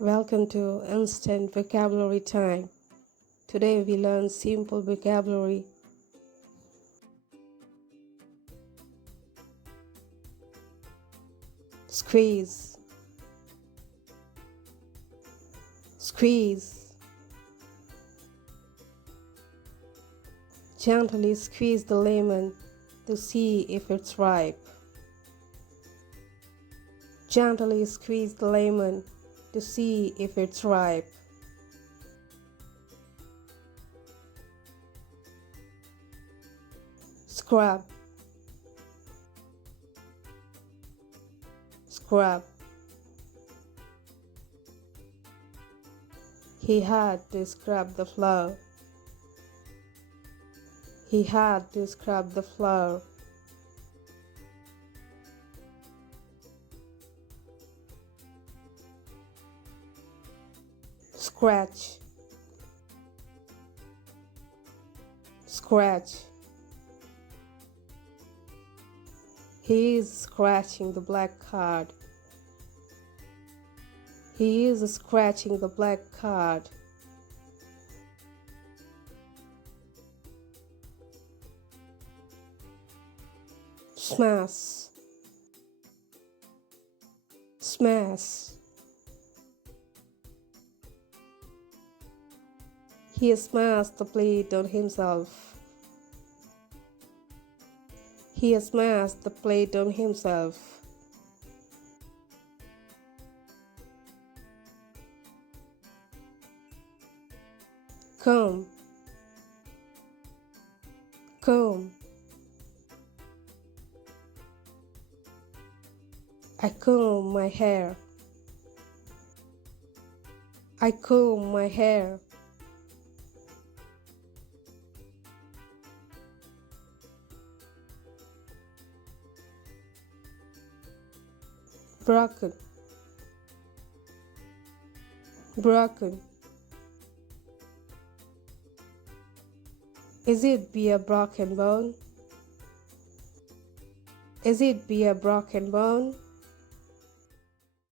Welcome to Instant Vocabulary Time. Today we learn simple vocabulary. Squeeze, squeeze. Gently squeeze the lemon to see if it's ripe. Gently squeeze the lemon to see if it's ripe. Scrub, scrub. He had to scrub the floor. He had to scrub the floor. Scratch, scratch. He is scratching the black card. He is scratching the black card. Smash, smash. He smashed the plate on himself. He smashed the plate on himself. Comb, comb. I comb my hair. I comb my hair. Broken, broken. Is it be a broken bone? Is it be a broken bone?